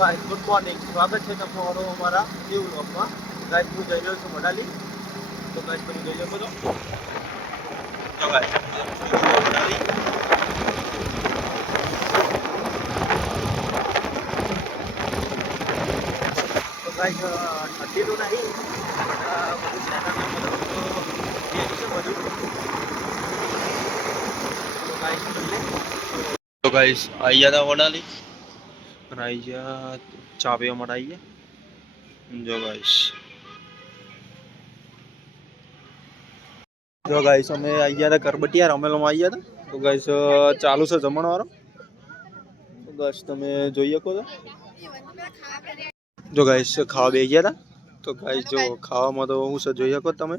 Guys good morning, સ્વાગત છે તમારું અમારા ન્યૂ વ્લોગમાં. ગાઈસ હું જઈ રહ્યો છું મડાલી. તો ગાઈસ તમે જોઈ શકો છો. તો ગાઈસ મડાલી. તો ગાઈસ ઠંડી તો નહીં, બધું શહેરના તો ગાઈસ આવી ગયા હતા વડાલી અને આવી ગયા ચા પીવા માટે આવી ગયા. જો ગાઈસ અમે આવી ગયા હતા કરબટિયા રમેલોમાં આવી ગયા હતા. તો ગાઈસ ચાલુ છે જમણવારો. તો ગાઈસ તમે જોઈ શકો છો. જો ગાઈસ ખાવા બેસી ગયા હતા. તો ગાઈસ જો ખાવામાં તો હું છે જોઈ શકો તમે.